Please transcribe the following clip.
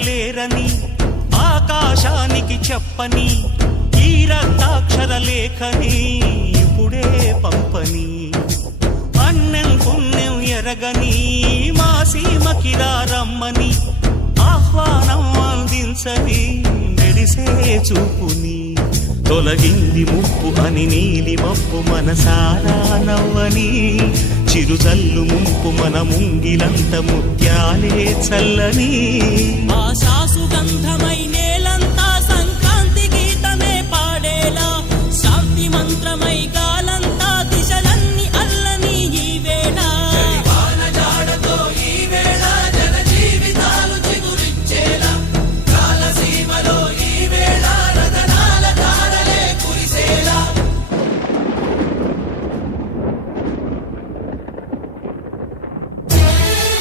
అడగలేరని ఆకాశానికి చెప్పని ఈ రక్తాక్షర లేఖని ఇప్పుడే పంపని అన్నం పుణ్యం ఎరగని మా సీమకిరా రమ్మని ఆహ్వానం అందించని మెడిసే చూపుని తొలగింది ముప్పు అని నీలి మప్పు మనసారా నవ్వని చిరుజల్లు ముంపు మన ముంగిలంత ముత్యాలే చల్లని ఆశా సుగంధమైనే